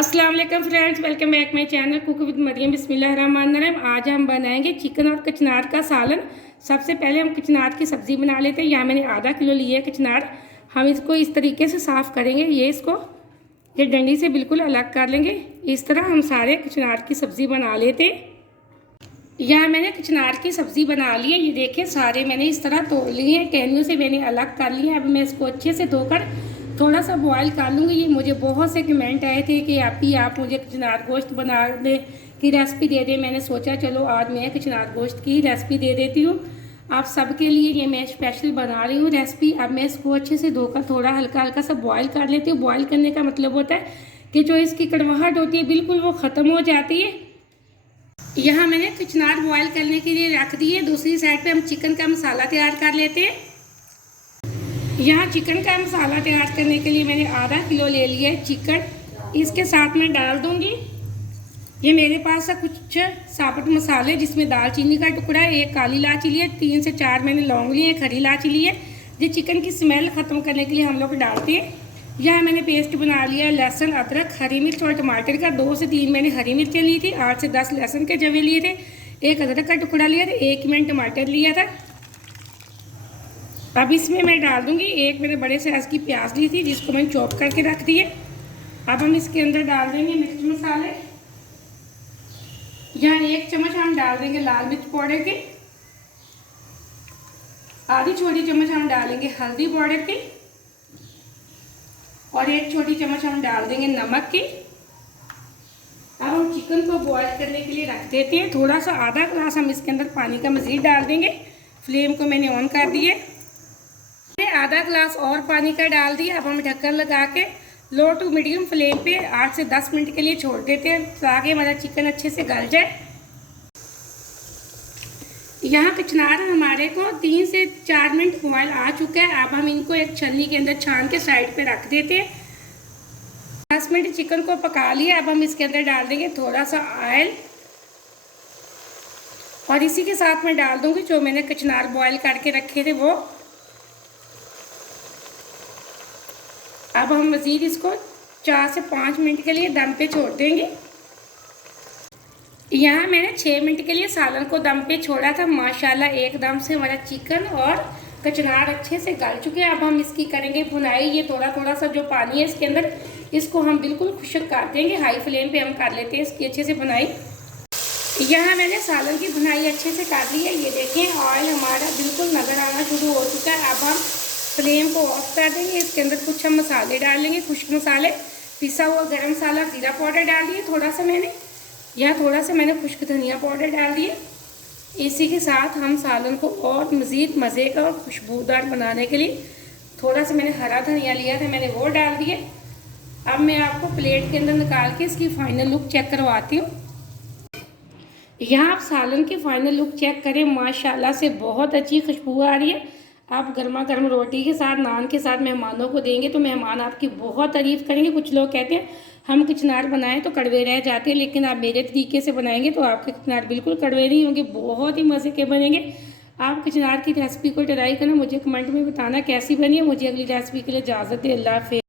अस्सलाम वालेकुम friends, welcome back my channel cook with Mariam. बिस्मिल्लाहिर्रहमानिर्रहीम। आज हम बनाएंगे चिकन और कचनार का सालन। सबसे पहले हम कचनार की सब्ज़ी बना लेते हैं। यहाँ मैंने आधा किलो लिए है कचनार। हम इसको इस तरीके से साफ़ करेंगे। ये डंडी से बिल्कुल अलग कर लेंगे। इस तरह हम सारे कचनार की सब्ज़ी बना लेते हैं। यहाँ मैंने कचनार की सब्ज़ी बना ली है। ये देखिए सारे मैंने इस तरह तोड़ लिए हैं, टहनियों से मैंने अलग कर लिए हैं। अब मैं इसको अच्छे से धोकर थोड़ा सा बॉयल कर लूँगी। ये मुझे बहुत से कमेंट आए थे कि आप मुझे कचनार गोश्त बनाने की रेसिपी दे दें। मैंने सोचा चलो आज मैं कचनार गोश्त की रेसिपी दे देती हूँ आप सबके लिए। ये मैं स्पेशल बना रही हूँ रेसिपी। अब मैं इसको अच्छे से धोकर थोड़ा हल्का हल्का सा बॉयल कर लेती हूँ। बॉयल करने का मतलब होता है कि जो इसकी कड़वाहट होती है बिल्कुल वो ख़त्म हो जाती है। यहाँ मैंने कचनार बॉयल करने के लिए रख दी है। दूसरी साइड पे हम चिकन का मसाला तैयार कर लेते हैं। यहाँ चिकन का मसाला तैयार करने के लिए मैंने आधा किलो ले लिया है चिकन। इसके साथ मैं डाल दूँगी ये मेरे पास है कुछ साबुत मसाले, जिसमें दालचीनी का टुकड़ा है, एक काली इलायची ली है, 3 से 4 मैंने लौंग लिए, एक हरी इलायची ली है। ये चिकन की स्मेल ख़त्म करने के लिए हम लोग डालते हैं। यहाँ मैंने पेस्ट बना लिया है लहसुन, अदरक, हरी मिर्च और टमाटर का। 2 से 3 मैंने हरी मिर्चें ली थी, 8 से 10 लहसुन के जवे लिए थे, एक अदरक का टुकड़ा लिया था, 1 मैंने टमाटर लिया था। अब इसमें मैं डाल दूँगी एक मैंने बड़े साइज़ की प्याज ली थी, जिसको मैंने चॉप करके रख दी है। अब हम इसके अंदर डाल देंगे मिर्च मसाले। यहाँ 1 चम्मच हम डाल देंगे लाल मिर्च पाउडर के, आधी छोटी चम्मच हम डालेंगे हल्दी पाउडर की, और 1 छोटी चम्मच हम डाल देंगे नमक की। अब हम चिकन को बॉयल करने के लिए रख देते हैं। थोड़ा सा आधा ग्लास हम इसके अंदर पानी का मज़ीद डाल देंगे। फ्लेम को मैंने ऑन कर दिए, आधा ग्लास और पानी का डाल दिया। अब हम ढक्कन लगा के लो टू मीडियम फ्लेम पे 8 से 10 मिनट के लिए छोड़ देते हैं ताकि हमारा चिकन अच्छे से गल जाए। यहाँ कचनार हमारे को 3 से 4 मिनट बॉयल आ चुका है। अब हम इनको एक छन्नी के अंदर छान के साइड पे रख देते हैं। 10 मिनट चिकन को पका लिया। अब हम इसके अंदर डाल देंगे थोड़ा सा ऑयल, और इसी के साथ मैं डाल दूंगी जो मैंने कचनार बॉयल करके रखे थे वो। अब हम मज़ीद इसको 4 से 5 मिनट के लिए दम पे छोड़ देंगे। यहाँ मैंने 6 मिनट के लिए सालन को दम पे छोड़ा था। माशाल्लाह एकदम से हमारा चिकन और कचनार अच्छे से गल चुके हैं। अब हम इसकी करेंगे भुनाई। ये थोड़ा थोड़ा सा जो पानी है इसके अंदर, इसको हम बिल्कुल खुश्क कर देंगे। हाई फ्लेम पे हम कर लेते हैं इसकी अच्छे से भुनाई। यहाँ मैंने सालन की भुनाई अच्छे से कर ली है। ये देखें ऑयल हमारा बिल्कुल नज़र आना शुरू हो चुका है। अब हम फ्लेम को ऑफ कर देंगे। इसके अंदर कुछ हम मसाले डाल लेंगे, खुश्क मसाले, पिसा हुआ गरम मसाला, ज़ीरा पाउडर डाल दिए थोड़ा सा मैंने, या थोड़ा सा मैंने खुश्क धनिया पाउडर डाल दिए। इसी के साथ हम सालन को और मज़ीद मज़े का और खुशबूदार बनाने के लिए थोड़ा सा मैंने हरा धनिया लिया था, मैंने वो डाल दिए। अब मैं आपको प्लेट के अंदर निकाल के इसकी फ़ाइनल लुक चेक करवाती हूँ। यहाँ आप सालन की फ़ाइनल लुक चेक करें, माशाल्लाह से बहुत अच्छी खुशबू आ रही है। आप गर्मा गर्म रोटी के साथ, नान के साथ मेहमानों को देंगे तो मेहमान आपकी बहुत तारीफ़ करेंगे। कुछ लोग कहते हैं हम कचनार बनाएं तो कड़वे रह जाते हैं, लेकिन आप मेरे तरीके से बनाएंगे तो आपके कचनार बिल्कुल कड़वे नहीं होंगे, बहुत ही मज़े के बनेंगे। आप कचनार की रेसिपी को ट्राई करना, मुझे कमेंट में बताना कैसी बनी है। मुझे अगली रेसिपी के लिए इजाज़त दे। अल्लाह हाफ़िज़।